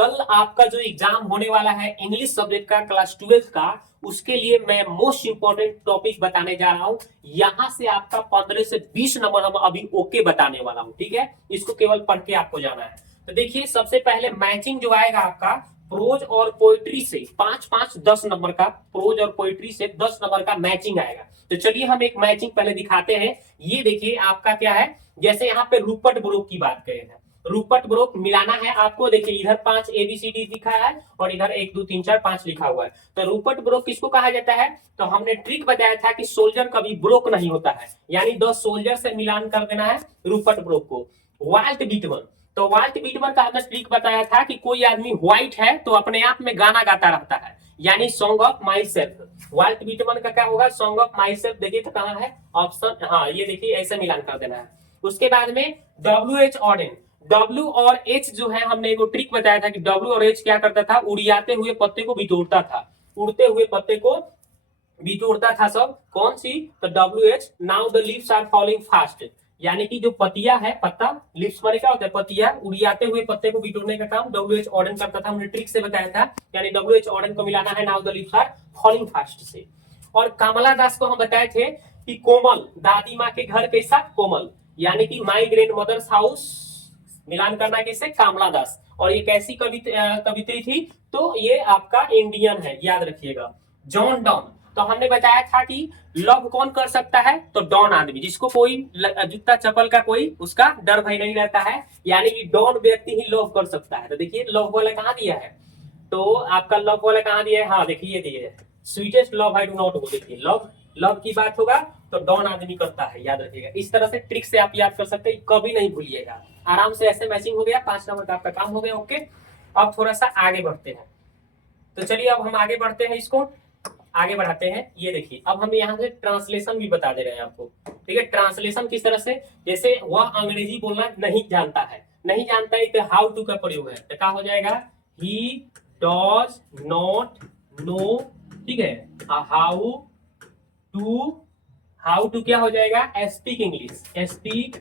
कल आपका जो एग्जाम होने वाला है इंग्लिश सब्जेक्ट का क्लास 12 का, उसके लिए मैं मोस्ट इंपोर्टेंट टॉपिक बताने जा रहा हूं। यहां से आपका 15 से 20 नंबर हम अभी ओके बताने वाला हूं, ठीक है। इसको केवल पढ़ के आपको जाना है। तो देखिए, सबसे पहले मैचिंग जो आएगा आपका प्रोज और पोइट्री से 5-5-10 नंबर का, प्रोज और पोइट्री से 10 नंबर का मैचिंग आएगा। तो चलिए हम एक मैचिंग पहले दिखाते हैं। ये देखिए आपका क्या है, जैसे यहाँ पे रूपर्ट ब्रोक की बात करें हैं, रूपर्ट ब्रोक मिलाना है आपको। देखिए इधर 5 ABCD लिखा है और इधर 1 2 3 4 5 लिखा हुआ है। तो रूपर्ट ब्रोक किसको कहा जाता है? तो हमने ट्रिक बताया था कि सोल्जर कभी ब्रोक नहीं होता है, यानी 10 सोल्जर से मिलान कर देना है रूपर्ट ब्रोक को। वाल्ट विटमन, तो वाल्ट विटमन का हमने ट्रिक बताया था कि कोई आदमी व्हाइट है तो अपने आप में गाना गाता रहता है, यानी song of myself. Walt Whitman का क्या होगा? Song of myself. देखिए तो कहां है ऑप्शन, हाँ ये देखिए, ऐसे मिलान कर देना है। उसके बाद में WH ऑर्डन, W और H जो है, हमने एक ट्रिक बताया था कि W और H क्या करता था? उड़ियाते हुए पत्ते को बिटोरता था, उड़ते हुए पत्ते को बिटोरता था सब। कौन सी? तो WH। Now the leaves are falling fast, यानी कि जो पतिया है, पत्ता, लिप्स माने क्या होता है? पतिया, उड़ियाते हुए पत्ते को बिटोरने का काम WH ऑर्डन करता था। हमने ट्रिक से बताया था, यानी WH ऑर्डन को मिलाना है now the leaves are falling fast से। और कमला दास को हम बताए थे कि कोमल, दादी माँ के घर कैसा? कोमल, यानी कि माई ग्रैंड मदर्स हाउस, मिलान करना किससे? कमला दास। और ये कैसी कवित्री थी? तो ये आपका इंडियन है, याद रखिएगा। जॉन डॉन, तो हमने बताया था कि लव कौन कर सकता है? तो डॉन आदमी, जिसको कोई जूता चप्पल का कोई उसका डर भय नहीं रहता है, यानी कि डॉन व्यक्ति ही लव कर सकता है। तो देखिए लव वाला कहां दिया है? तो आपका लव वाला कहां दिया है? हाँ देखिए ये दिए है, sweetest love I do not हो। देखिए लव, लव की बात होगा तो डॉन आदमी करता है, याद रखिएगा। इस तरह से ट्रिक से आप याद कर सकते हैं, कभी नहीं भूलिएगा। आराम से ऐसे मैचिंग हो गया, 5 नंबर का आपका काम हो गया, ओके। अब थोड़ा सा आगे बढ़ते हैं। तो चलिए अब हम आगे बढ़ते हैं, इसको आगे बढ़ाते हैं। ये देखिए, अब हम यहाँ से ट्रांसलेशन भी बता दे रहे हैं आपको, ठीक है। ट्रांसलेशन किस तरह से? जैसे वह अंग्रेजी बोलना नहीं जानता है, नहीं जानता है, तो हाउ टू का प्रयोग है, तो क्या हो जाएगा? ही डज नॉट नो, ठीक है। हाउ टू, हाउ टू क्या हो जाएगा? Speak English, speak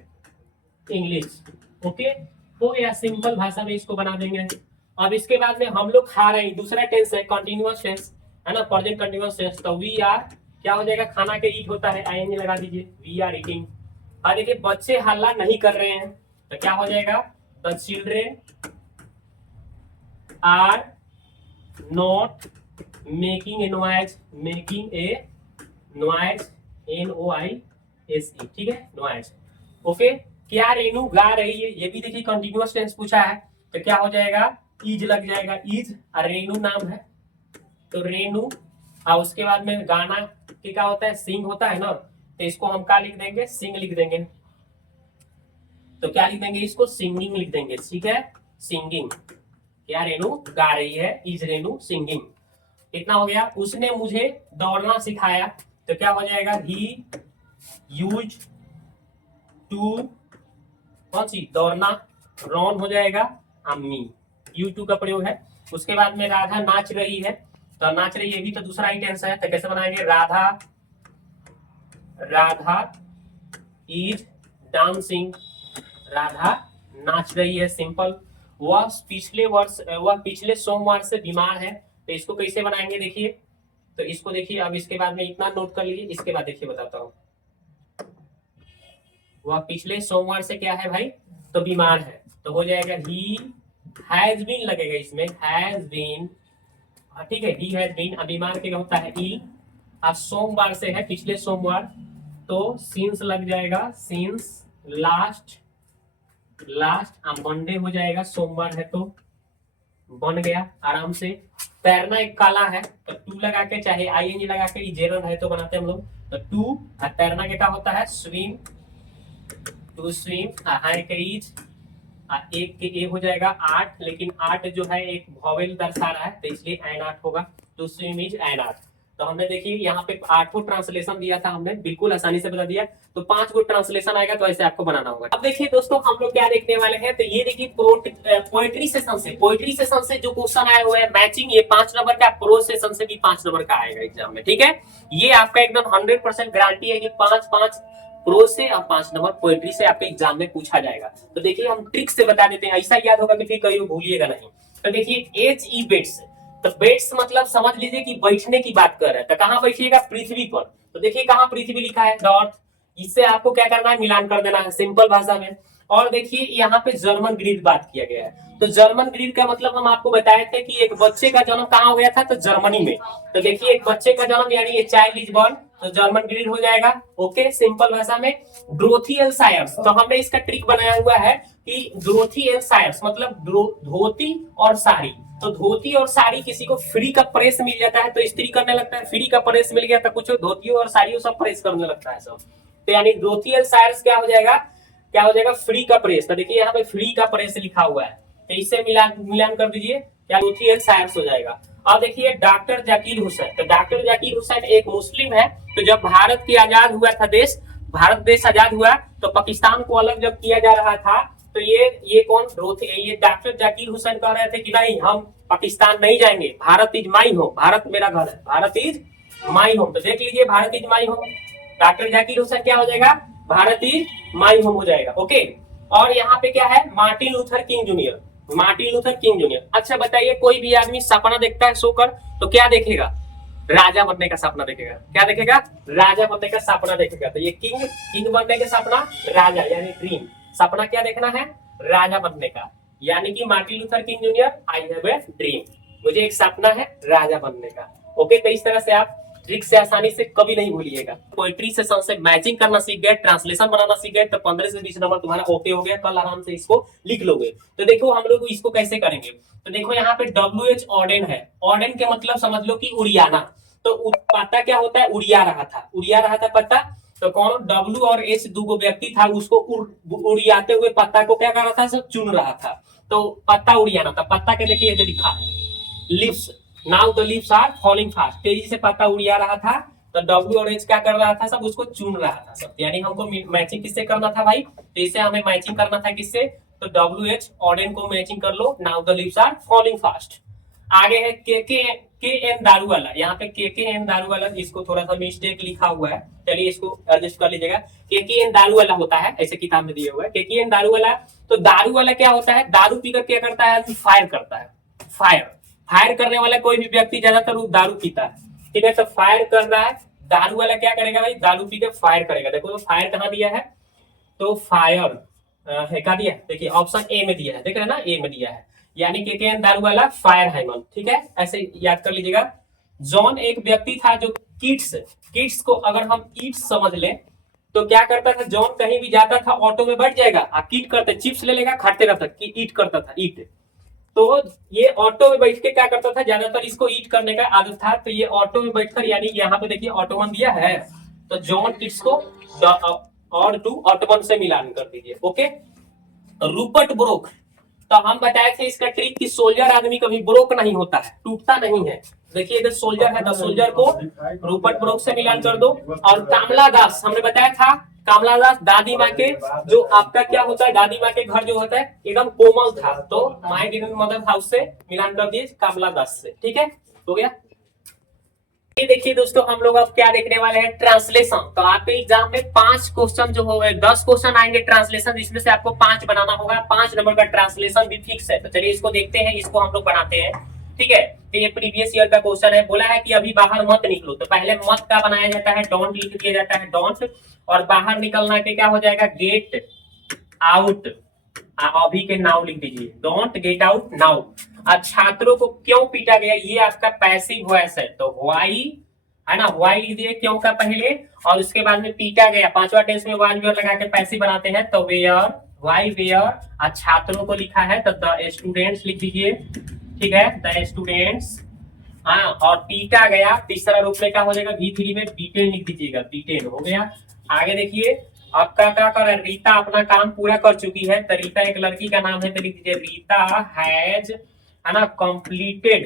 English, okay. हो गया, सिंपल भाषा में इसको बना देंगे। अब इसके बाद में हम लोग खा रहे हैं, दूसरा टेंस है कंटिन्यूअस टेंस, है ना, प्रेजेंट कंटिन्यूअस टेंस। तो वी आर क्या हो जाएगा? खाना के ईट होता है, आईएनजी लगा दीजिए, वी आर ईटिंग। और देखिए बच्चे हल्ला नहीं कर रहे हैं, तो क्या हो जाएगा? The children are not making a noise, making a noise, NOISE, ठीक है, नॉइज, ओके। क्या रेनू गा रही है? ये भी देखिए कंटिन्यूअस टेंस पूछा है, तो क्या हो जाएगा? इज लग जाएगा, इज, और रेनू नाम है तो रेनू। और उसके बाद में गाना के क्या होता है? सिंग होता है ना, तो इसको हम क्या लिख देंगे? सिंग लिख देंगे। तो क्या लिख देंगे? इसको सिंगिंग लिख देंगे, ठीक है, सिंगिंग। क्या रेनू गा रही है? Is Renu singing. इतना हो गया। उसने मुझे दौड़ना सिखाया, तो क्या हो जाएगा? ही यूज टू, कौन सी? दौड़ना, रन हो जाएगा, अम्मी, यूज टू का प्रयोग है। उसके बाद में राधा नाच रही है, तो नाच रही है भी तो दूसरा ही टेंस है, तो कैसे बनाएंगे? राधा, राधा इज डांसिंग, राधा नाच रही है, सिंपल। वह पिछले वर्ष, वह पिछले सोमवार से बीमार है, तो इसको कैसे बनाएंगे? देखिए, तो इसको देखिए, अब इसके बाद में इतना नोट कर लीजिए, इसके बाद देखिए बताता हूं। वह पिछले सोमवार से क्या है भाई? तो बीमार है, तो हो जाएगा ही हैज बीन लगेगा इसमें, हैज बीन, ठीक है, ही हैज बीन। बीमार के होता है इल, अब सोमवार से है, पिछले सोमवार, तो सिंस लग जाएगा, सिंस लास्ट, लास्ट। अब मंडे हो जाएगा, सोमवार है तो बन गया आराम से। तैरना एक कला है, तो टू लगा के, चाहे आईएनजी लगा के, इजेरन है तो बनाते हैं हम लोग, तो टू। तैरना के क्या होता है? Swim, to swim. हाय के इज, एक के ए हो जाएगा 8, लेकिन 8 जो है एक वॉवेल दर्शा रहा है, तो इसलिए एन 8 होगा, टू स्विम इज एन 8। तो हमने देखिए यहाँ पे 8 ट्रांसलेशन दिया था, हमने बिल्कुल आसानी से बता दिया। तो 5 गो ट्रांसलेशन आएगा, तो ऐसे आपको बनाना होगा। अब देखिए दोस्तों, हम लोग क्या देखने वाले हैं, तो ये देखिए पोएट्री सेशन से, पोएट्री सेशन से जो क्वेश्चन आए हुए हैं मैचिंग, ये 5 नंबर का, प्रोज सेशन से भी 5 नंबर का आएगा एग्जाम में, ठीक है। ये आपका एकदम 100% गारंटी है कि 5-5 प्रोज से और 5 नंबर पोएट्री से आपके एग्जाम में पूछा जाएगा। तो देखिए हम ट्रिक से बता देते हैं, ऐसा याद होगा कि फिर कहीं भूलिएगा नहीं। तो देखिए एच ई बेड्स, तो बेड्स मतलब समझ लीजिए कि बैठने की बात कर रहे हैं। तो कहाँ बैठिएगा? पृथ्वी पर। तो देखिए कहाँ पृथ्वी लिखा है, डॉट। इससे आपको क्या करना है? मिलान कर देना है सिंपल भाषा में। और देखिए यहाँ पे जर्मन ग्रीड बात किया गया है। तो जर्मन ग्रीड का मतलब हम आपको बताए थे कि एक बच्चे का जन्म कहाँ हो गया था? तो जर्मनी में। तो देखिए एक बच्चे का जन्म यानी ये चाइल्ड इज बॉर्न, तो जर्मन ग्रीड हो जाएगा। ओके, सिंपल भाषा में। ड्रोथी एंड सायर्स, तो हमने इसका ट्रिक बनाया हुआ है कि ड्रोथी एंड सायर्स मतलब धोती और साड़ी। तो धोती और साड़ी किसी को फ्री का प्रेस मिल जाता है तो इस्त्री करने लगता है, फ्री का प्रेस मिल गया तो कुछ धोतियों और साड़ियों सब प्रेस करने लगता है सब। तो यानी धोती एंड सायर्स क्या हो जाएगा? क्या हो जाएगा? फ्री का प्रेस। तो देखिए यहाँ पे फ्री का प्रेस लिखा हुआ है, तो इससे मिलान कर दीजिए, क्या धोती एंड सायर्स हो जाएगा। अब देखिए डॉक्टर जाकिर हुसैन, तो डॉक्टर जाकिर हुसैन एक मुस्लिम है। तो जब भारत की आजाद हुआ था देश, भारत देश आजाद हुआ तो पाकिस्तान को अलग जब किया जा रहा था, तो ये कौन? ये डॉक्टर जाकिर हुसैन कह रहे थे कि नहीं, हम पाकिस्तान नहीं जाएंगे, Bharat is my home, Bharat मेरा घर है, भारत इज माई होम। तो देख लीजिए Bharat is my home, doctor Zakir Hussain क्या हो जाएगा? भारत इज माई होम हो जाएगा। ओके, और यहाँ पे क्या है? Martin Luther king junior, Martin Luther king junior. अच्छा बताइए, कोई भी आदमी सपना देखता है सोकर तो क्या देखेगा? राजा बनने का सपना देखेगा। क्या देखेगा? राजा बनने का सपना देखेगा। तो ये किंग बनने का सपना, राजा यानी ड्रीम। सपना क्या देखना है? राजा बनने का। यानी कि Martin Luther king junior, I have a dream, मुझे एक सपना है राजा बनने का। ओके, तो इस तरह से आप ट्रिक से आसानी से कभी नहीं भूलिएगा। पोइट्री सेशन से मैचिंग करना सीख गए, ट्रांसलेशन बनाना सीख गए, तो 15 से 20 नंबर तुम्हारा ओके हो गया। कल आराम से इसको लिख लोगे। तो देखो हम लोग इसको कैसे करेंगे। तो देखो यहाँ पे WH ऑर्डेन है। ऑर्डेन के मतलब समझ लो कि उड़ियाना। तो पत्ता क्या होता है? उड़िया रहा था, उड़िया रहा था पत्ता। तो कौन? W और H दो व्यक्ति था, उसको उड़ियाते हुए पत्ता को क्या कर रहा था? सब चुन रहा था। तो पत्ता उड़ियाना था। पत्ता के देखिए ये लिखा है leaves, now the lips are falling fast, तेजी से पत्ता उड़िया रहा था। तो W और H क्या कर रहा था? सब उसको चुन रहा था सब। यानी हमको मैचिंग किससे करना था भाई? तो इसे हमें मैचिंग करना था किससे? तो WH ऑर्डेन को मैचिंग कर लो, now the lips are falling fast. आगे है के एन दारू वाला। यहाँ पे के एन दारू वाला, इसको थोड़ा सा मिस्टेक लिखा हुआ है, चलिए इसको एडजस्ट कर लीजिएगा। के एन दारू वाला होता है, ऐसे किताब में दिया हुआ है के एन दारू वाला। तो दारू वाला क्या होता है? दारू पीकर क्या करता है? फायर करता है। फायर करने वाला कोई भी व्यक्ति ज्यादातर वो दारू पीता है, ठीक है। तो फायर कर रहा है, दारू वाला क्या करेगा भाई? दारू पी के फायर करेगा। देखो तो फायर कहाँ दिया है? तो फायर है कहा दिया? देखिए ऑप्शन ए में दिया है, देख रहे हैं ना, ए में दिया है। यानी के दारू वाला फायर हाइमन, ठीक है, ऐसे याद कर लीजिएगा। जॉन एक व्यक्ति था जो किड्स को अगर हम ईट्स समझ लें तो क्या करता था? जॉन कहीं भी जाता था ऑटो में बैठ जाएगा, कीट करते, चिप्स ले लेगा, खाते रहता, ईट करता था, ईट। तो ये ऑटो में बैठ के क्या करता था? ज्यादातर इसको ईट करने का आदत था। तो ये ऑटो में बैठकर, यानी यहाँ पे देखिए ऑटोमन दिया है, तो जॉन किड्स को और टू ऑटोमन से मिलान कर दीजिए। ओके, रूपर्ट ब्रोक, तो हम बताए थे इसका ट्रिक कि सोल्जर आदमी कभी ब्रोक नहीं होता है, टूटता नहीं है। देखिए इधर सोल्जर है तो सोल्जर को रूपर्ट ब्रोक से मिलान कर दो। और कामला दास हमने बताया था, कामला दास दादी माँ के, जो आपका क्या होता है, दादी माँ के घर जो होता है एकदम कोमल था, तो माय गिवन मदर हाउस से मिलान कर दिए कामला दास से, ठीक है, हो गया। ये देखिए दोस्तों, हम लोग अब क्या देखने वाले हैं? ट्रांसलेशन। तो आपके एग्जाम में 5 क्वेश्चन जो हो गए, 10 क्वेश्चन आएंगे ट्रांसलेशन, इसमें से आपको 5 बनाना होगा। 5 नंबर का ट्रांसलेशन भी फिक्स है। तो चलिए इसको देखते हैं, इसको हम लोग बनाते हैं, ठीक है। तो ये प्रीवियस ईयर का क्वेश्चन है। बोला है कि अभी बाहर मत निकलो, तो पहले मत का बनाया जाता है, डोंट लिख दिया जाता है, डोंट। और बाहर निकलना के क्या हो जाएगा? Get out. अभी के नाउ लिख दीजिए, डोंट गेट आउट नाउ। छात्रों को क्यों पीटा गया? ये आपका पैसिव वॉइस है, तो व्हाई है ना, व्हाई लिख दिए क्यों का पहले, और उसके बाद में पीटा गया, पांचवा टेंस में वाज वेयर लगा के पैसिव बनाते हैं, तो वेयर, व्हाई वेयर। छात्रों को लिखा है तो द स्टूडेंट्स लिख दीजिए, ठीक है, द स्टूडेंट्स। हाँ, और पीटा गया तीसरा रूप में क्या हो जाएगा? V3 में बीटेन लिख दीजिएगा, बीटेन हो गया। आगे देखिए आपका क्या कर रहा है? रीता अपना काम पूरा कर चुकी है, तो रीता एक लड़की का नाम है, तो लिख दीजिए रीता हैज, है ना, कंप्लीटेड,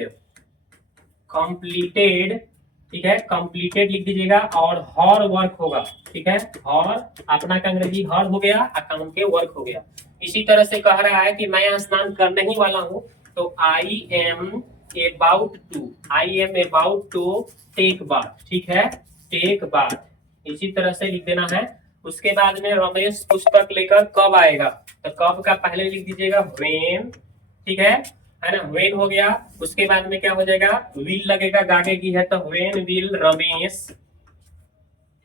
ठीक है, कंप्लीटेड लिख दीजिएगा। और हर वर्क होगा, ठीक है, हर अपना का अंग्रेजी हर हो गया, अकाउंट के वर्क हो गया। इसी तरह से कह रहा है कि मैं स्नान करने ही वाला हूँ, तो I am about to take bath, ठीक है, टेक बाथ, इसी तरह से लिख देना है। उसके बाद में रमेश पुस्तक लेकर कब आएगा? तो कब का पहले लिख दीजिएगा व्हेन, ठीक है है ना, वेन हो गया। उसके बाद में क्या हो जाएगा, विल लगेगा, गागे की है तो वेन विल रमेश,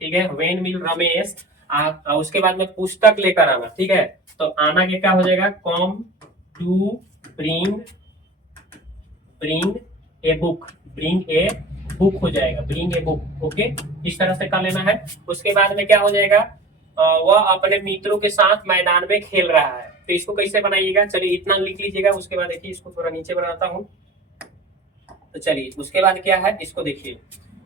ठीक है, वेन विल रमेश। उसके बाद में पुस्तक लेकर आना, ठीक है, तो आना के क्या हो जाएगा, come to bring, bring a book, bring a book हो जाएगा, ब्रिंग ए बुक। ओके, इस तरह से कर लेना है। उसके बाद में क्या हो जाएगा, वह अपने मित्रों के साथ मैदान में खेल रहा है, तो इसको कैसे बनाइएगा, चलिए इतना लिख लीजिएगा। उसके बाद देखिए इसको थोड़ा नीचे बनाता हूँ। तो चलिए उसके बाद क्या है, इसको देखिए,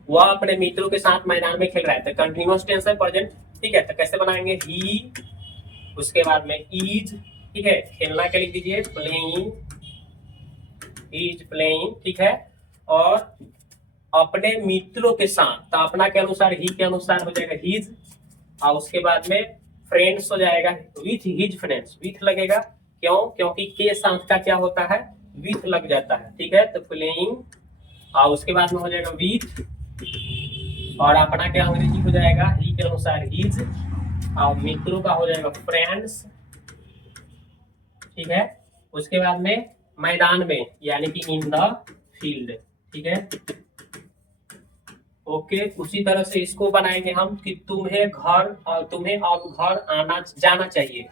वह अपने मित्रों के साथ मैदान में खेल रहा है, तो कंटिन्यूअस टेंस है, प्रेजेंट, ठीक है। तो कैसे बनाएंगे, ही, उसके बाद में इज, ठीक है, खेलना के लिख दीजिए, प्लेइंग, इज प्लेइंग, ठीक है। और अपने मित्रों के साथ, तो अपना के अनुसार, ही के अनुसार हो जाएगा हिज, और उसके बाद में फ्रेंड्स हो जाएगा विथ हिज फ्रेंड्स, विथ लगेगा, क्यों, क्योंकि के साथ का क्या होता है, विथ लग जाता है, ठीक है। तो प्लेइंग, और उसके बाद में हो जाएगा विथ, और अपना क्या अंग्रेजी हो जाएगा, ही के अनुसार हिज, और मित्रों का हो जाएगा फ्रेंड्स, ठीक है। उसके बाद में मैदान में, यानी कि इन द फील्ड, ठीक है। ओके, उसी तरह से इसको बनाएंगे हम कि तुम्हें अब घर आना जाना चाहिए,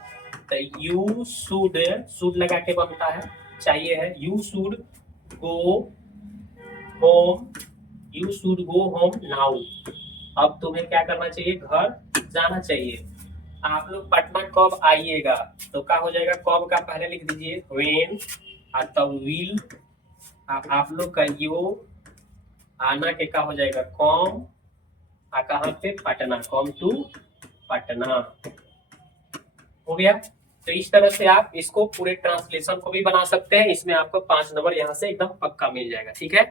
तो यू शुड, शुड लगा के बनता है, चाहिए है, you should go home, you should go home now, अब तुम्हें क्या करना चाहिए, घर जाना चाहिए। आप लोग पटना कब आइएगा, तो क्या हो जाएगा, कब का पहले लिख दीजिए व्हेन, और तब विल, आप लोग का यो, आना के का हो जाएगा कम, कहाँ पे, पटना, कम टू पटना, हो गया। तो इस तरह से आप इसको पूरे ट्रांसलेशन को भी बना सकते हैं, इसमें आपको 5 नंबर यहाँ से एकदम पक्का मिल जाएगा, ठीक है।